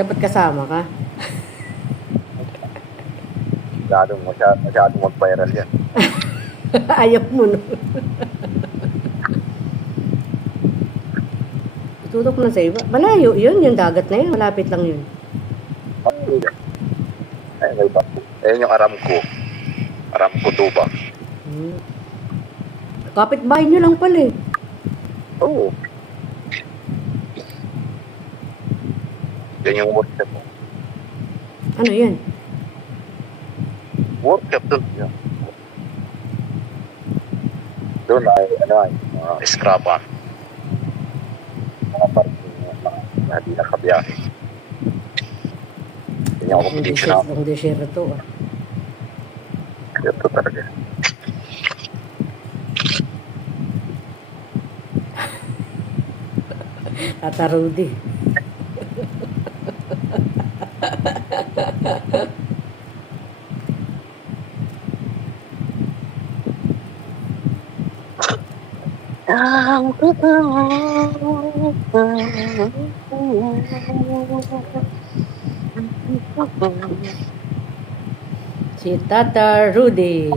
Dapat kasama ka. Masyadong mag-viral yan. Ayaw mo no. Tutok na sa iba. Malayo yun, yung dagat na yun. Malapit lang yun. Ay, may bato. Ayun yung Aramco. Aramco Tuba. Kapit-bahay nyo lang pala eh. Oo. Yan yung workshop mo. Ano yan? Workshop doon. Yan. Doon ay, scrapan. Mga parking na hindi nakabiyahe. Yan yung competition na. Ang desierto to ah. Ito talaga. Tata Rudy. Si Tata Rudy.